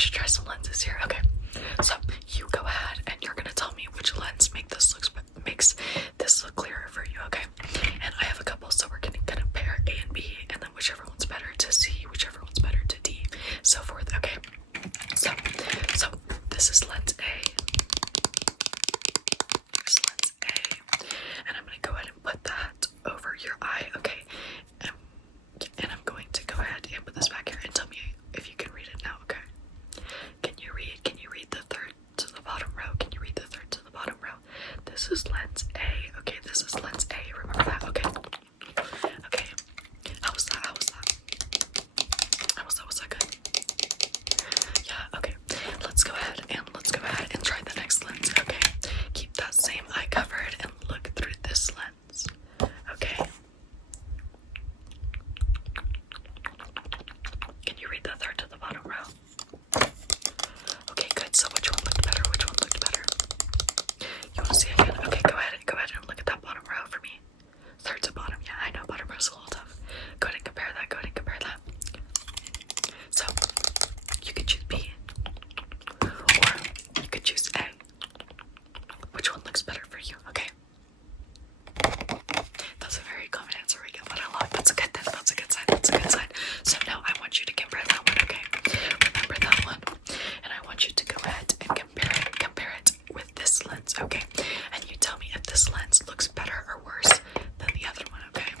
should try some lenses here. Okay, so you go ahead and you're gonna tell me which lens makes this look clearer for you. Okay, and I have a couple, so we're gonna compare A and B, and then whichever one's better to C, whichever one's better to D, so forth. Okay, so this is lens A. Here's lens A, and I'm gonna go ahead and put that over your eye. Okay, and I'm going to go ahead and put this back here and tell me if you can read it now. Okay, can you read the third to the bottom row? Can you read the third to the bottom row? This is lens A. Okay, this is lens A. Remember that? Okay. Okay. How was that? Was that good? Yeah, okay. Let's go ahead and try the next lens. Okay. Keep that same eye covered and look through this lens. Okay. Can you read the third to the bottom row? Okay, good. So which one looked better? Which one looked better? You want to see again? Okay, go ahead and look at that bottom row for me. Third to bottom. Yeah, I know bottom row's a little tough. Go ahead and compare that. So you could choose B or you could choose A. Which one looks better for you? Okay. That's a very common answer we get, but I love it. That's a good thing. That's a good sign. So now I want you to compare that one. Okay. Remember that one, and I want you to go ahead and compare it with this lens. Okay. And you tell me if this lens looks better or worse than the other one. Okay.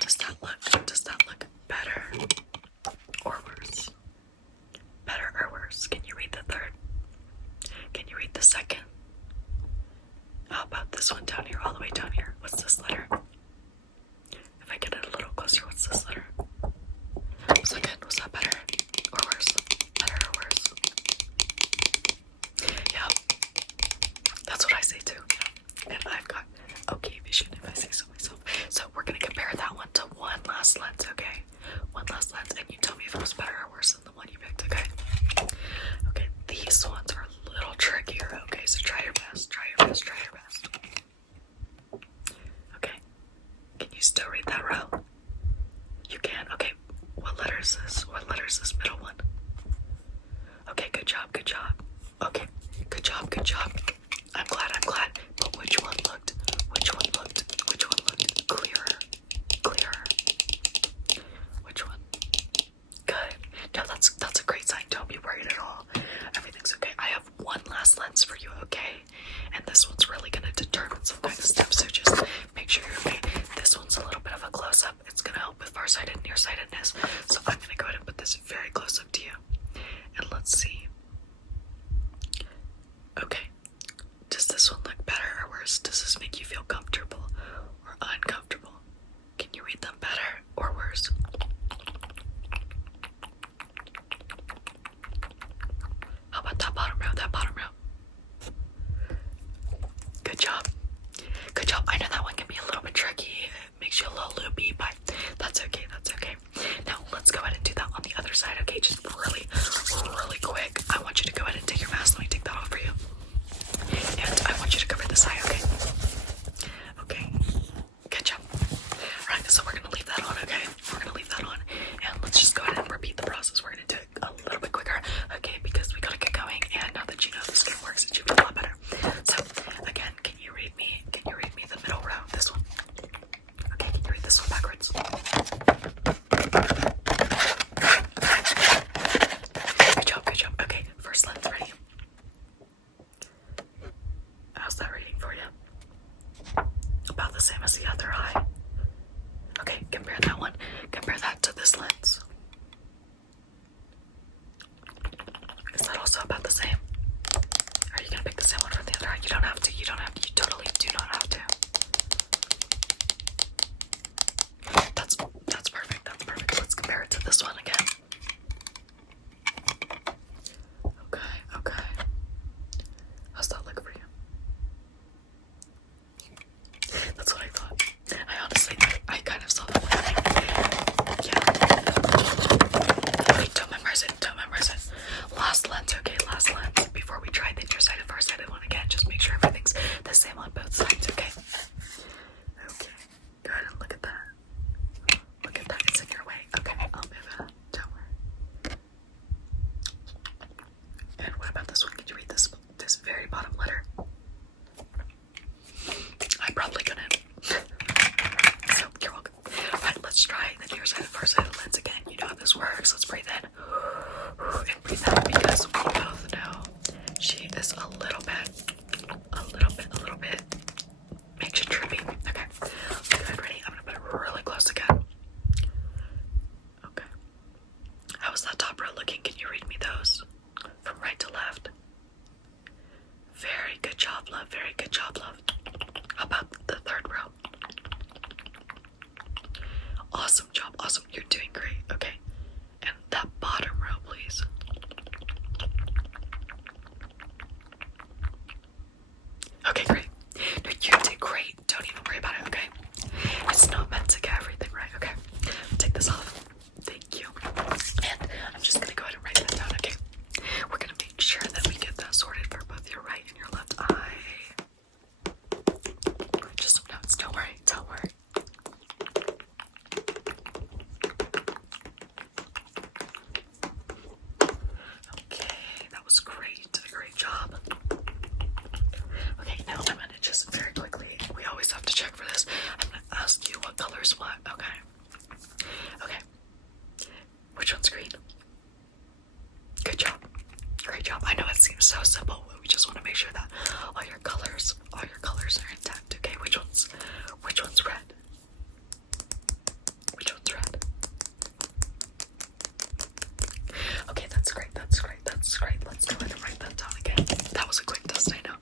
Does that look better or worse? Better or worse? Can you read the third? Can you read the second? How about this one down here, all the way down here? What's this letter? If I get it a little closer, what's this letter? Was that good? Was that better or worse? Better or worse? Yeah, that's what I say too, you know. And I've got okay vision, if I say so myself. So we're gonna compare that one to one last lens, okay? One last lens, and you tell me if it was better or worse than the one you picked, okay? Okay, these ones are a little trickier, okay? So try your best. Okay, can you still read that row? You can, okay. What letter is this? What letter is this middle one? Okay, good job. Okay, good job. I'm glad. But which one looked clearer? Which one? Good. No, that's a great sign. Don't be worried at all. Everything's okay. I have one last lens for you, okay? And this one's really gonna determine some kind of steps, so just make sure you're okay. This one's a little bit of a close-up. It's gonna help with farsighted and nearsightedness. So I'm gonna go ahead and put this very close up to you. And let's see. Okay. Does this one look better or worse? Does this make you feel comfortable or uncomfortable? Can you read them better or worse? How about that bottom row? Good job. I know that one can be a little bit tricky. It makes you a little loopy, but that's okay. Now let's go ahead and do that on the other side, okay? Just really quick. I want you to go ahead and take your mask. Let me take that off for you. And I want you to cover this eye, okay? Okay. Good job. Alright, so we're gonna leave that on, okay? And let's just go ahead and repeat the process. We're gonna do it a little bit quicker, okay? Because we gotta get going, and now that you know the skin works, it should be a lot better. So, again, can you read me the middle row? This one. Okay, can you read this one backwards? Good job. Okay, first lens ready. How's that reading for you? and breathe out, because we both know she is a little bit makes you trippy. Okay, good, ready? I'm gonna put it really close again. Okay. How is that top row looking? Can you read me those? From right to left. Very good job, love. Very good job, love. How about the third row? Awesome job. Awesome. You're doing great. Okay. And that bottom row, please. Okay, great. No, you did great. Don't even worry about it, okay? It's not meant to get everything right, okay? Take this off. Thank you. And I'm just gonna go ahead and write that down, okay? We're gonna make sure that we get that sorted for both your right and your left eye. Just some notes. Don't worry. Don't worry. Okay, that was great. Great job. Okay, now I'm gonna just very quickly, we always have to check for this. I'm gonna ask you what color's what, okay? Okay. Which one's green? Good job. Great job. I know it seems so simple, but we just want to make sure that all your colors are intact, okay? Which one's red? Which one's red? Okay, that's great, that's great, that's great. Let's go ahead and write that down again. That was a quick test, I know.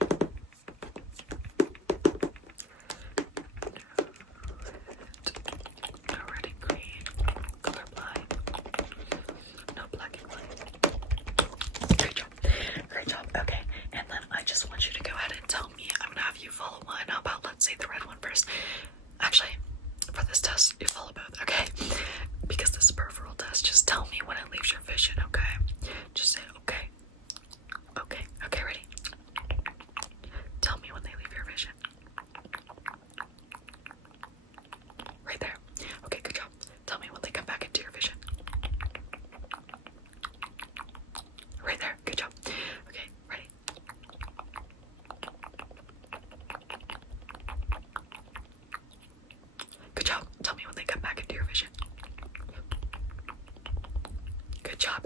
No red and green. Colorblind. No black and white. Great job. Great job. Okay, and then I just want you to go ahead and tell me. I'm gonna have you follow one. How about, let's say, the red one first? Actually, for this test, you follow both, okay? Because this is peripheral test, just tell me when it leaves your vision, okay? Just say, okay. Okay. Okay, ready? Tell me when they leave your vision. Right there. Okay, good job. Tell me when they come back into your vision. Right there. Good job. Okay, ready? Good job. Tell me when they come back into your vision. Good job.